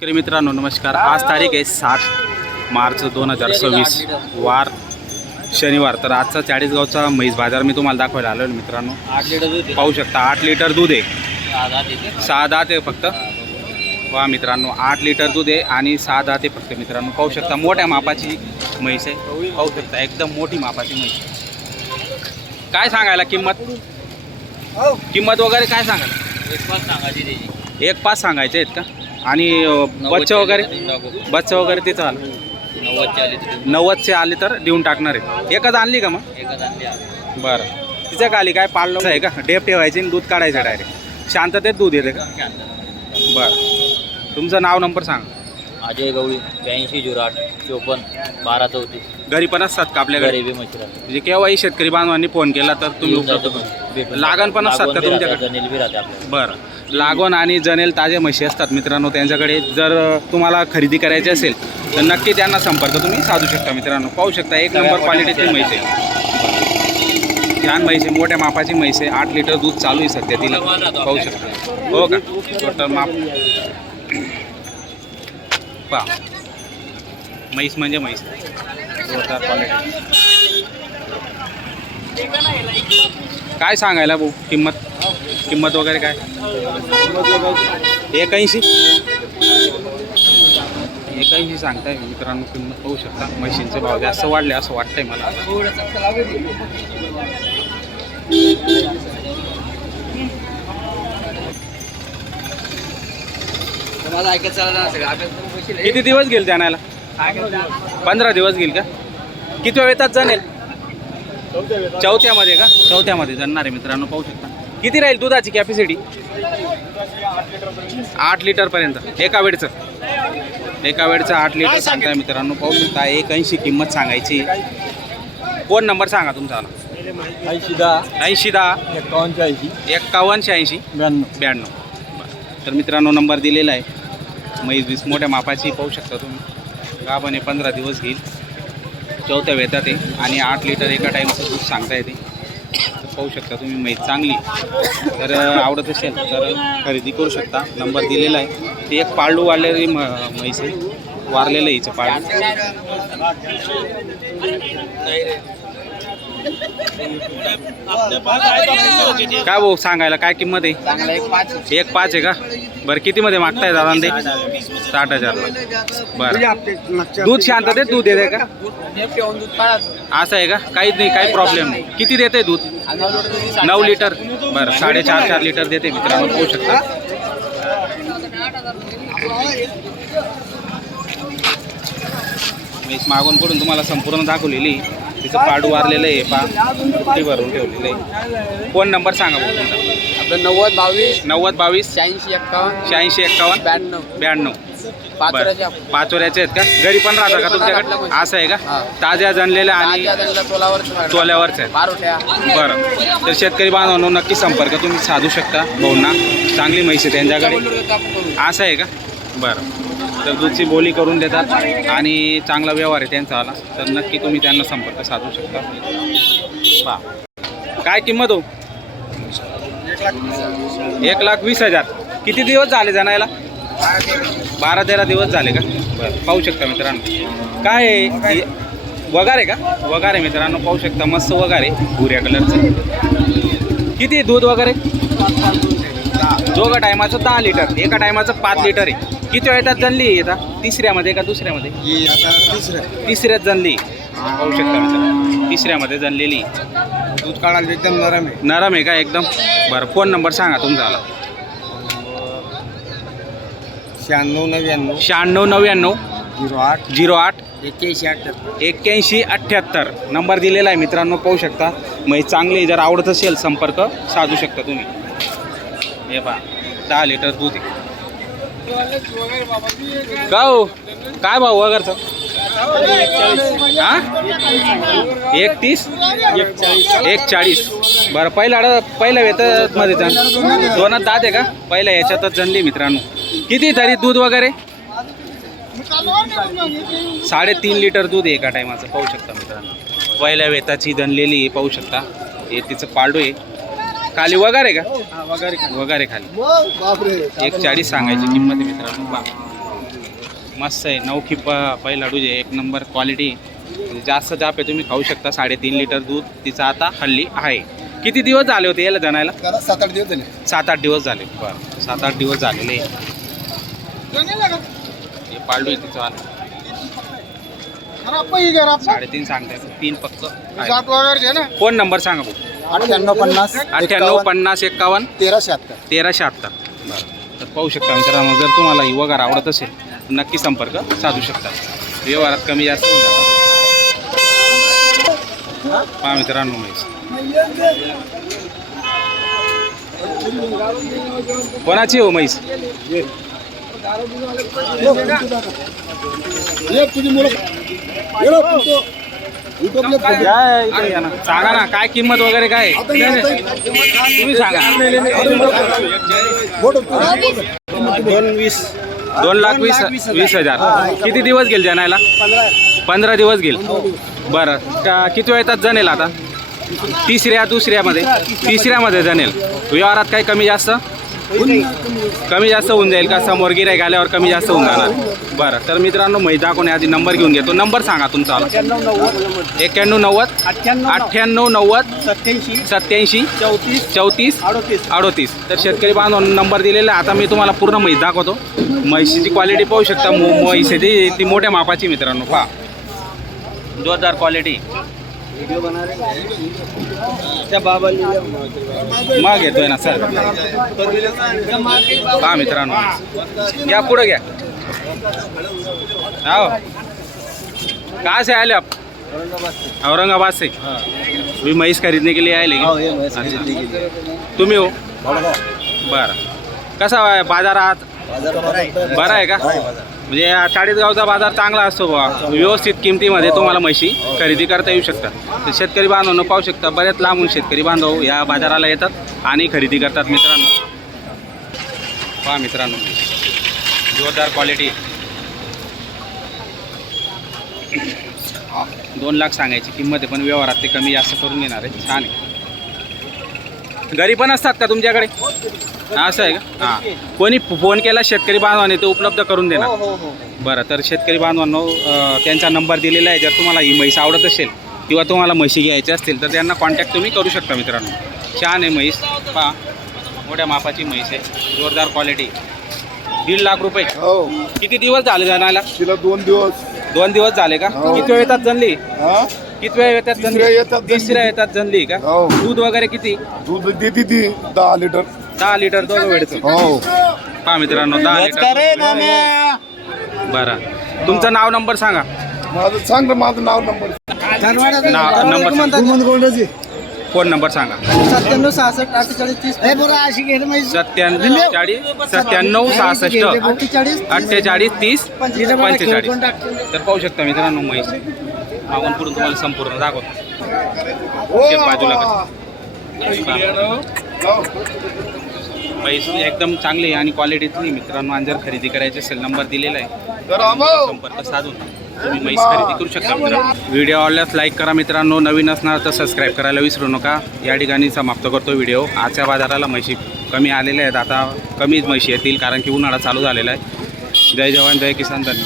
मित्रांनो नमस्कार. आज तारीख आहे 7 मार्च 2026 वार शनिवार. तर आजचा चाळीसगावचा म्हैस बाजार मी तुम्हाला दाखवायला आलो मित्रांनो. 8 लिटर दूध पाहू शकता 8 लिटर दूध आहे. 6 दात आहे फक्त. वा मित्रांनो 8 लिटर दूध आहे आणि 6 दात आहे फक्त मित्रांनो. पाहू शकता मोठ्या मापाची म्हैस आहे. पाहू शकता एकदम मोठी मापाची म्हैस. काय सांगायला किंमत वगैरे काय सांगायला? 1.5 सांगायची त्याची. 1.5 सांगायचे आहेत का? आणि बच्चा वगैरे ते चाल 90चे आले तर देऊन टाकणार आहे. एकच आणली का मग? एकच आणली. बरं. तिच्या खाली काय पाळलं आहे का? डेप ठेवायची आणि दूध काढायचं डायरेक्ट. शांततेत दूध येते का? बरं. तुमचं नाव नंबर सांगा. अजय गवळी 8208 54 1234. घरी पण असतात का आपल्याकडे? गरीबी मशिरा म्हणजे केव्हाही शेतकरी बांधवांनी फोन केला तर तुम्ही उपलब्ध. लागण पण असतात का तुमच्याकडे? जनेल बी राहते आपल्याकडे. बरं. लागण आणि जनेल ताजे म्हशी असतात मित्रांनो त्यांच्याकडे. जर तुम्हाला खरेदी करायची असेल तर नक्की त्यांना संपर्क तुम्ही साधू शकता मित्रांनो. पाहू शकता एक नंबर क्वालिटीची म्हैस आहे. छान म्हैस आहे. मोठ्या मापाची म्हैस आहे. 8 लिटर दूध चालू आहे सध्या तिला. पाहू शकता. हो का? टोटल माप पहा. म्हैस म्हणजे म्हैस. जोरदार क्वालिटी. काय सांगायला भाऊ किंमत वगैरे काय? 81 सांगताय मित्रांनो. किंमत पाहू शकता. म्हशींचे भाव जास्त वाढले असं वाटतंय मला. किती दिवस घेईल जाण्याला? 15 दिवस घेईल का? किती वेळ येतात जाणेल? चौथ्यामध्ये का? चौथ्यामध्ये जाणार आहे मित्रांनो. पाहू शकता. किती राहील दुधाची कॅपॅसिटी? 8 लिटरपर्यंत एका वेळचं 8 लिटर सांगताय मित्रांनो. पाहू शकता. 81 किंमत सांगायची. फोन नंबर सांगा तुमचा. 8010 5186 92. तर मित्रांनो नंबर दिलेला आहे. म्हैस मोठ्या मापाची पाहू शकता तुम्ही. गाभाने 15 दिवस घेईल. चौथ्या वेतात आहे आणि 8 लिटर एका टाईमचं दूध सांगता येते. तर पाहू शकता तुम्ही. म्हैस चांगली तर आवडत असेल तर खरेदी करू शकता. नंबर दिलेला आहे. ते एक पाळलू वाढलेली म्हैस आहे. वारलेलं हिचं पाळलू. काय भाऊ सांगायला काय किंमत आहे? 1.5 आहे का? बरं. कितीमध्ये मागताय दादा ते? 60,000. बरं. दूध शांततेत दूध देते का? असं आहे का? काहीच नाही, काही प्रॉब्लेम नाही. किती देते दूध? 9 लिटर. बरं. 4.5 लिटर देते मित्रांनो. पाहू शकता. मी मागून पडून तुम्हाला संपूर्ण दाखवलेली. तिचं पाडू वारलेलं आहे. पुट्टी भरून ठेवलेलं आहे. फोन नंबर सांगा भाऊ तुमचा. आपलं 9022 9022 8651 8651 92. 92. पाचोऱ्याचे आहेत का? घरी पण राहता का तुमच्याकडे? असं आहे का? ताज्या जनलेल्या आणि तोल्यावरच आहेत. बरं. तर शेतकरी बांधवांनो नक्की संपर्क तुम्ही साधू शकता भाऊंना. चांगली म्हैस आहे त्यांच्याकडे. असं आहे का? बरं. तर दूधची बोली करून देतात आणि चांगला व्यवहार आहे त्यांचा आला तर नक्की तुम्ही त्यांना संपर्क साधू शकता. पहा काय किंमत हो? 1,20,000. किती दिवस झाले जाणायला? 12-13 दिवस झाले का? बरं. पाहू शकता मित्रांनो. काय आहे? वगार आहे का? वगार आहे मित्रांनो. पाहू शकता. मस्त वगार आहे भुऱ्या कलरचं. किती दूध वगैरे? दोघं टायमाचं 10 लिटर. एका टायमाचं 5 लिटर आहे. किती वेळ येतात जनली? येतात तिसऱ्यामध्ये का दुसऱ्यामध्ये? तिसऱ्यात जनली. पाहू शकता मित्रांनो. तिसऱ्यामध्ये जनलेली. दूध काढायला एकदम नरम आहे. नरम आहे का एकदम? बरं. फोन नंबर सांगा तुमचा. 9699 9699 08 8178 8178 नंबर दिलेला आहे मित्रांनो. पाहू शकता. मग चांगली जर आवडत असेल संपर्क साधू शकता तुम्ही. हे पहा 10 लिटर दूध आहे. का हो? काय भाऊ वगैरेचं? 1.40 बरं. पहिल्या वेतमध्ये दोनात दात आहे का? पहिल्या याच्यातच जनली मित्रांनो. किती तरी दूध वगैरे? 3.5 लिटर दूध आहे एका टायमाचं. पाहू शकता मित्रांनो. पहिल्या वेताची जनलेली पाहू शकता. हे तिचं पाळडू आहे. खाली वगार आहे का? वगार आहे खाली. 1.40 सांगायची किंमत आहे मित्रांनो. मस्त आहे. नवखी पहिला डूज आहे. एक नंबर क्वालिटी. जास्त जाप आहे. तुम्ही खाऊ शकता. 3.5 लिटर दूध तिचं आता हल्ली आहे. किती दिवस झाले होते याला जणायला? 7-8 दिवस झाले. 7-8 दिवस झाले. बरं 7-8 दिवस झालेले. हे पाळू आहे तिचं आलं 3.5 सांगताय. 3 फक्त आहे. फोन नंबर सांगा भाऊ. 9850 98 50 51 1376. 1376. बरं तर पाहू शकता मित्रांनो. जर तुम्हाला ही वगैरे आवडत असेल तर नक्की संपर्क साधू शकता. व्यवहारात कमी जास्त होऊन जातात. पहा मित्रांनो म्हैस कोणाची हो म्हैस? सांगा ना काय किंमत वगैरे काय तुम्ही सांगा. 2,20,000. किती दिवस गेल जनायला? 15 दिवस गेल. बरं किती वेळ येतात जनेल आता? तिसऱ्यामध्ये जनेल. व्यवहारात काही कमी जास्त होऊन जाईल का? समोर गिऱ्हाईक आल्यावर कमी जास्त होऊन जाणार. बरं तर मित्रांनो म्हैस दाखवणे आधी नंबर घेऊन घेतो. नंबर सांगा तुमचा. 91 90 98 90 87 34 38. तर शेतकरी बांधवांना नंबर दिलेला आहे. आता मी तुम्हाला पूर्ण म्हैस दाखवतो. म्हैशीची क्वालिटी पाहू शकता. म्हैशीची ती मोठ्या मापाची मित्रांनो. पहा जोरदार क्वालिटी. मग येतोय ना सर. पहा मित्रांनो घ्या पुढे घ्या. हो कहाँ से आए आप? औरंगाबाद से. भी म्हैस खरीदने के लिए आए लेकिन अच्छा. तुम्ही हो? बरं कसा आहे बाजार आज? बरा आहे का? म्हणजे चाळीसगावचा बाजार चांगला असतो बा. व्यवस्थित किमतीमध्ये तुम्हाला म्हशी खरेदी करता येऊ शकतात. तर शेतकरी बांधवांनो पाहू शकता. बऱ्याच लांबून शेतकरी बांधव या बाजाराला येतात आणि खरेदी करतात मित्रांनो. पहा मित्रांनो जोरदार क्वालिटी. 2 लाख सांगायची किंमत आहे पण व्यवहारात ते कमी जास्त करून घेणार आहे. छान आहे. घरी पण असतात का तुमच्याकडे? असं आहे का? हां कोणी फोन केला शेतकरी बांधवाने ते उपलब्ध करून देणार. बरं तर शेतकरी बांधवांनो त्यांचा नंबर दिलेला आहे. जर तुम्हाला ही म्हैस आवडत असेल किंवा तुम्हाला म्हशी घ्यायची असतील तर त्यांना कॉन्टॅक्ट तुम्ही करू शकता मित्रांनो. छान आहे म्हैस. पहा मोठ्या मापाची म्हैस आहे. जोरदार क्वालिटी. 1.5 लाख रुपये. किती दिवस झाले जाणायला? तिला 2 दिवस झाले का? किती वेळ येतात जनली? किती वेळ येतात जनली? तिसऱ्या येतात जनली का? दूध वगैरे किती? दूध देते ती 10 लिटर. 10 लिटर दोघं वेळचं. पहा मित्रांनो 10 लिटर. बरं तुमचं नाव नंबर सांगा. माझं नाव नंबर. फोन नंबर सांगा. 97 66 48 30. 97 66 48 30 45. तर पाहू शकता मित्रांनो म्हैस मागून पुढून तुम्हाला संपूर्ण दाखवतो. बाजूला म्हैस एकदम चांगली आणि क्वालिटीतली मित्रांनो. आणि जर खरेदी करायची असेल नंबर दिलेला आहे संपर्क साधून तुम्ही म्हैस खरेदी करू शकता मित्रांनो. व्हिडिओ आवडल्यास लाईक करा मित्रांनो. नवीन असणार तर सबस्क्राईब करायला विसरू नका. या ठिकाणी समाप्त करतो व्हिडिओ. आजच्या बाजाराला म्हशी कमी आलेल्या आहेत. आता कमीच म्हशी येतील कारण की उन्हाळा चालू झालेला आहे. जय जवान जय किसान. धन्यवाद.